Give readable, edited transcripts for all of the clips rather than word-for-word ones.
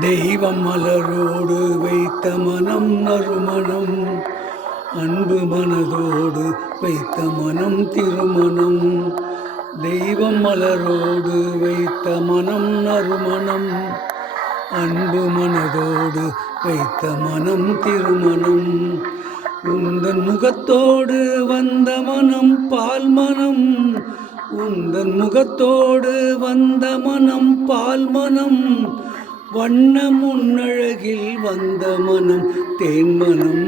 தெய்வம் மலரோடு வைத்த மனம் நறுமணம், அன்பு மனதோடு வைத்த மனம் திருமணம். தெய்வம் மலரோடு வைத்த மனம் நறுமணம், அன்பு மனதோடு வைத்த மனம் திருமணம். உந்தன் முகத்தோடு வந்த மனம் பால் மனம், உந்தன் முகத்தோடு வந்த மனம் பால் மனம். வண்ண முன்னழகில் வந்த மனம் தேன்மனம்.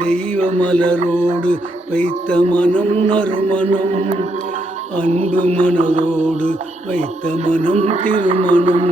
தெய்வ மலரோடு வைத்த மனம் நறுமணம், அன்பு மனதோடு வைத்த மனம் திருமணம்.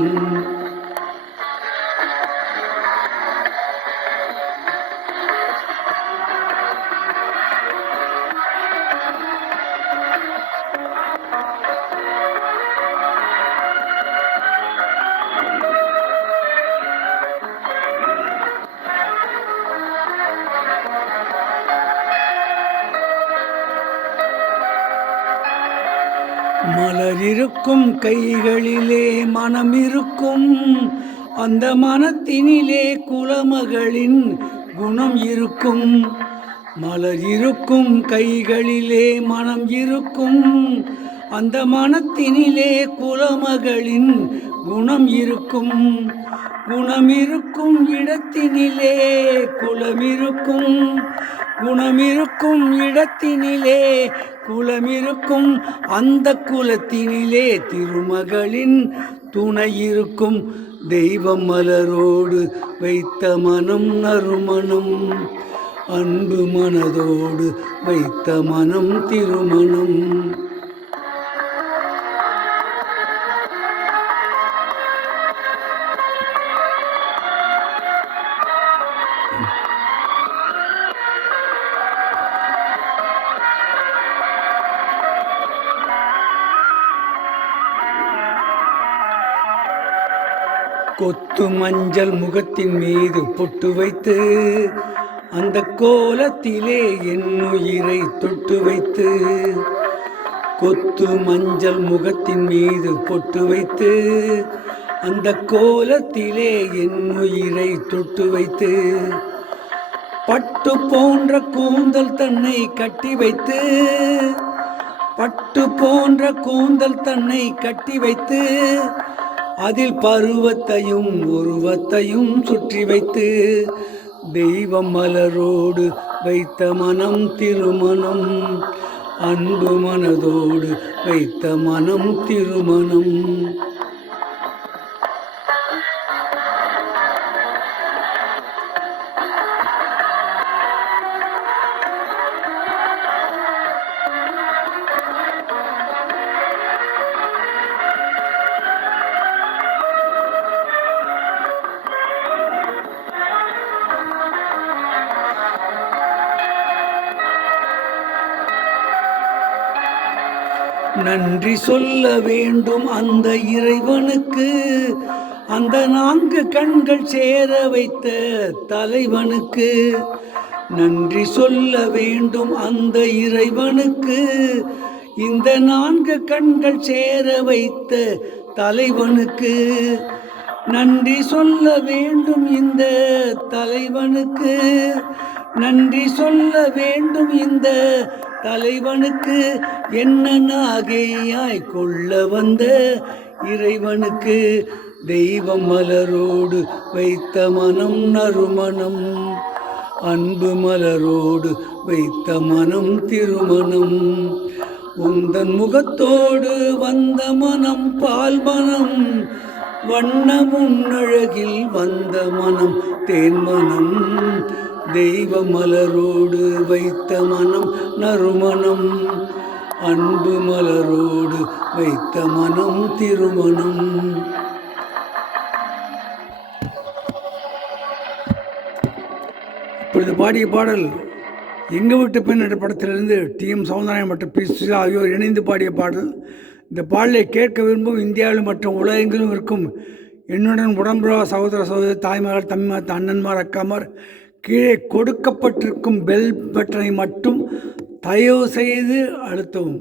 மலர் இருக்கும் கைகளிலே மனம் இருக்கும், அந்த மனத்தினிலே குலமகளின் குணம் இருக்கும். மலர் இருக்கும் கைகளிலே மனம் இருக்கும், அந்த மனத்தினிலே குலமகளின் குணம் இருக்கும். குணமிருக்கும் இடத்தினிலே குலமிருக்கும், குணமிருக்கும் இடத்தினிலே குலமிருக்கும். அந்த குலத்தினிலே திருமகளின் துணை இருக்கும். தெய்வம் மலரோடு வைத்த மனம் நறுமணம், அன்பு மனதோடு வைத்த மனம் திருமணம். கொத்து மஞ்சள் முகத்தின் மீது பொட்டு வைத்து, அந்த கோலத்திலே என்னுயிரை தொட்டு வைத்து. கொத்து மஞ்சள் முகத்தின் மீது பொட்டு வைத்து, அந்த கோலத்திலே என்னுயிரை தொட்டு வைத்து. பட்டு போன்ற கூந்தல் தன்னை கட்டி வைத்து, பட்டு போன்ற கூந்தல் தன்னை கட்டி வைத்து. அதில் பருவத்தையும் உருவத்தையும் சுற்றி வைத்து. தெய்வம் மலரோடு வைத்த மனம் திருமணம், அன்பு மனதோடு வைத்த மனம் திருமணம். நன்றி சொல்ல வேண்டும் அந்த இறைவனுக்கு, அந்த 4 கண்கள் சேர வைத்த தலைவனுக்கு. நன்றி சொல்ல வேண்டும் அந்த இறைவனுக்கு, இந்த 4 கண்கள் சேர வைத்த தலைவனுக்கு. நன்றி சொல்ல வேண்டும் இந்த தலைவனுக்கு, நன்றி சொல்ல வேண்டும் இந்த தலைவனுக்கு. என்ன நாகையாய் கொள்ள வந்த இறைவனுக்கு. தெய்வம் மலரோடு வைத்த மனம் நறுமணம், அன்பு மலரோடு வைத்த மனம் திருமணம். உந்தன் முகத்தோடு வந்த மனம் பால் மனம், வண்ண முன்னழகில் வந்த மனம் தேன்மனம். தெய்வ மலரோடு வைத்த மனம் நறுமணம், அன்பு மலரோடு வைத்த மனம் திருமணம். இப்பொழுது பாடிய பாடல் எங்க வீட்டு பெண் என்ற படத்திலிருந்து டி.எம். சௌந்தரராஜன் மற்றும் பி. சுசீலா ஆகியோர் இணைந்து பாடிய பாடல். இந்த பாடலை கேட்க விரும்பும் இந்தியாவில் மற்றும் உலகெங்கிலும் இருக்கும் என்னுடன் உடம்புறா சகோதர சகோதரி, தாய்மார்கள், தம்பிமார், அண்ணன்மார், அக்காமார், கீழே கொடுக்கப்பட்டிருக்கும் பெல் பட்டனை மட்டும் தயவு செய்து அழுத்தவும்.